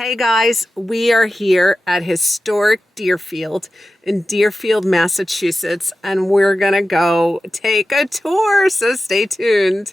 Hey guys, we are here at Historic Deerfield in Deerfield, Massachusetts, and we're gonna go take a tour, so stay tuned.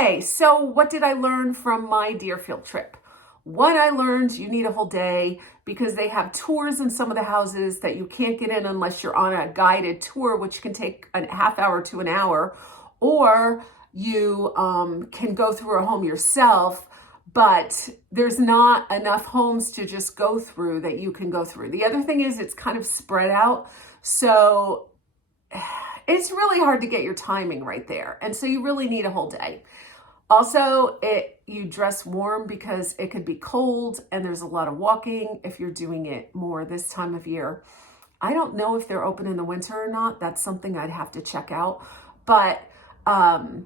Okay, so what did I learn from my Deerfield trip? One, I learned you need a whole day because they have tours in some of the houses that you can't get in unless you're on a guided tour, which can take a half hour to an hour, or you can go through a home yourself, but there's not enough homes to just go through that you can go through. The other thing is it's kind of spread out, so it's really hard to get your timing right there. And so you really need a whole day. Also, you dress warm because it could be cold and there's a lot of walking if you're doing it more this time of year. I don't know if they're open in the winter or not. That's something I'd have to check out. But I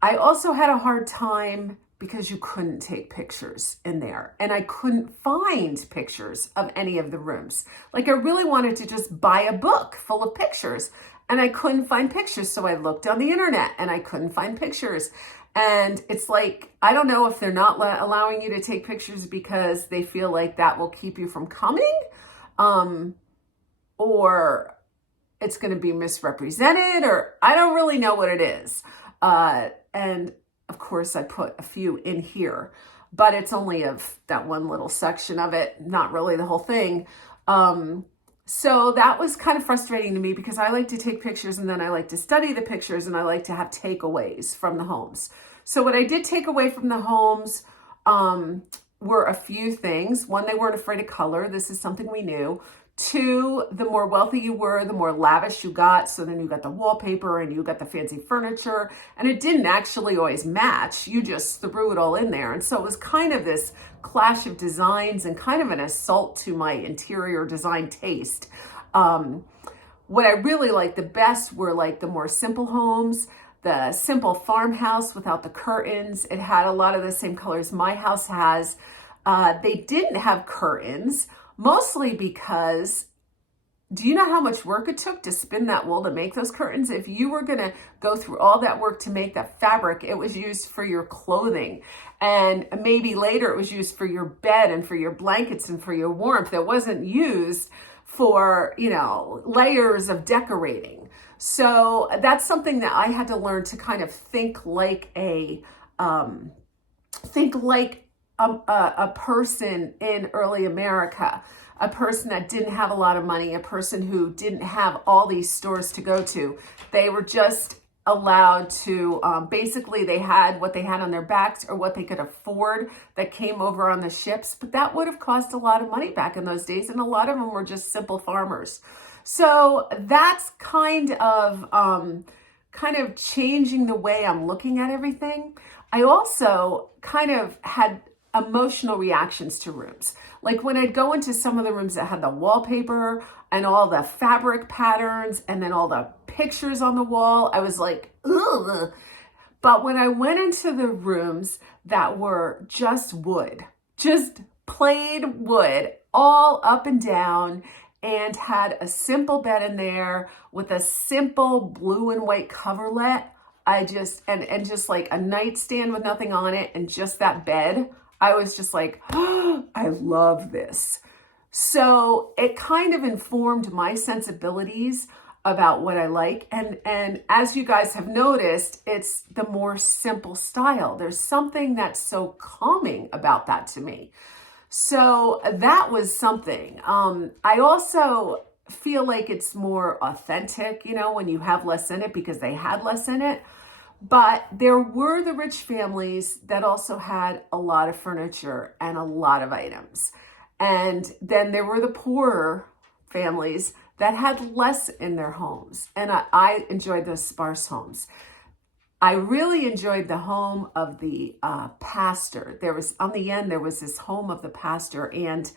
also had a hard time because you couldn't take pictures in there. And I couldn't find pictures of any of the rooms. Like I really wanted to just buy a book full of pictures. And I couldn't find pictures. So I looked on the internet and I couldn't find pictures. And it's like, I don't know if they're not allowing you to take pictures because they feel like that will keep you from coming, or it's going to be misrepresented, or I don't really know what it is. And of course I put a few in here, but it's only of that one little section of it, not really the whole thing. So that was kind of frustrating to me because I like to take pictures and then I like to study the pictures and I like to have takeaways from the homes. So what I did take away from the homes were a few things. One, they weren't afraid of color. This is something we knew. Two, the more wealthy you were, the more lavish you got. So then you got the wallpaper and you got the fancy furniture, and it didn't actually always match. You just threw it all in there. And so it was kind of this clash of designs and kind of an assault to my interior design taste. What I really liked the best were like the more simple homes, the simple farmhouse without the curtains. It had a lot of the same colors my house has. They didn't have curtains. Mostly because, do you know how much work it took to spin that wool to make those curtains? If you were going to go through all that work to make that fabric, it was used for your clothing. And maybe later it was used for your bed and for your blankets and for your warmth. It wasn't used for, layers of decorating. So that's something that I had to learn to kind of think like a person in early America, a person that didn't have a lot of money, a person who didn't have all these stores to go to. They were just allowed to, basically they had what they had on their backs or what they could afford that came over on the ships, but that would have cost a lot of money back in those days. And a lot of them were just simple farmers. So that's kind of changing the way I'm looking at everything. I also kind of had emotional reactions to rooms. Like when I'd go into some of the rooms that had the wallpaper and all the fabric patterns and then all the pictures on the wall, I was like, ugh. But when I went into the rooms that were just wood, just plain wood, all up and down, and had a simple bed in there with a simple blue and white coverlet, and just like a nightstand with nothing on it and just that bed, I was just like, oh, I love this. So it kind of informed my sensibilities about what I like. And as you guys have noticed, it's the more simple style. There's something that's so calming about that to me. So that was something. I also feel like it's more authentic, when you have less in it because they had less in it. But there were the rich families that also had a lot of furniture and a lot of items. And then there were the poorer families that had less in their homes. And I enjoyed those sparse homes. I really enjoyed the home of the pastor. There was, on the end, there was this home of the pastor, and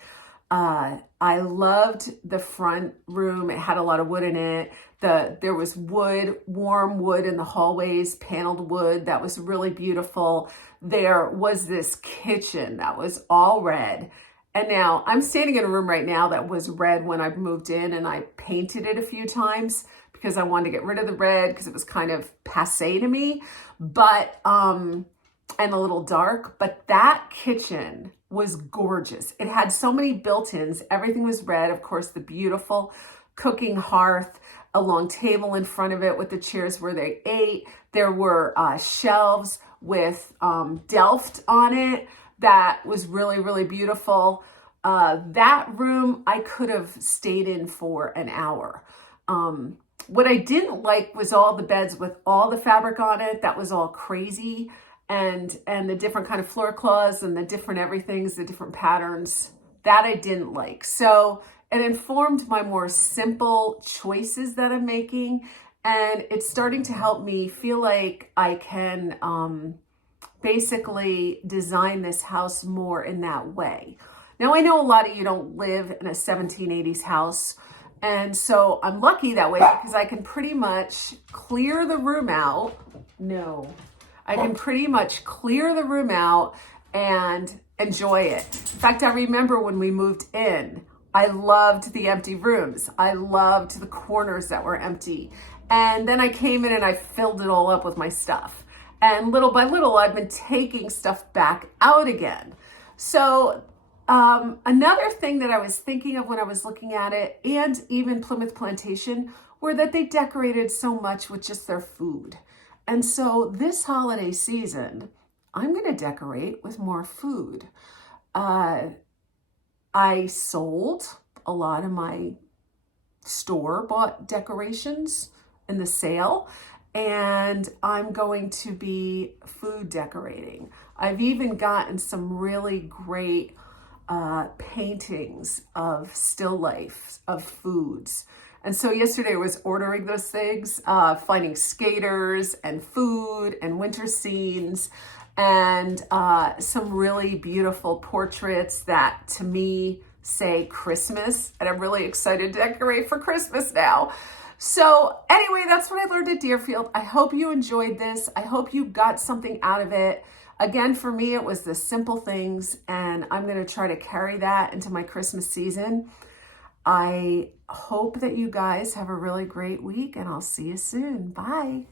I loved the front room. It had a lot of wood in it. There was wood, warm wood in the hallways, paneled wood. That was really beautiful. There was this kitchen that was all red. And now I'm standing in a room right now that was red when I moved in, and I painted it a few times because I wanted to get rid of the red because it was kind of passé to me, but, and a little dark, but that kitchen was gorgeous. It had so many built-ins. Everything was red. Of course, the beautiful cooking hearth. a long table in front of it with the chairs where they ate. There were shelves with Delft on it that was really, really beautiful. That room I could have stayed in for an hour. What I didn't like was all the beds with all the fabric on it. That was all crazy. And the different kind of floor cloths and the different everythings, the different patterns, that I didn't like. So it informed my more simple choices that I'm making. And it's starting to help me feel like I can basically design this house more in that way. Now, I know a lot of you don't live in a 1780s house. And so I'm lucky that way because I can pretty much clear the room out. No, I can pretty much clear the room out and enjoy it. In fact, I remember when we moved in, I loved the empty rooms. I loved the corners that were empty. And then I came in and I filled it all up with my stuff. And little by little, I've been taking stuff back out again. So another thing that I was thinking of when I was looking at it, and even Plymouth Plantation, were that they decorated so much with just their food. And so this holiday season, I'm going to decorate with more food. I sold a lot of my store-bought decorations in the sale, and I'm going to be food decorating. I've even gotten some really great paintings of still life of foods. And so yesterday I was ordering those things, finding skaters and food and winter scenes and some really beautiful portraits that to me say Christmas. And I'm really excited to decorate for Christmas now. So anyway, that's what I learned at Deerfield. I hope you enjoyed this. I hope you got something out of it. Again, for me, it was the simple things, and I'm going to try to carry that into my Christmas season. I hope that you guys have a really great week, and I'll see you soon. Bye.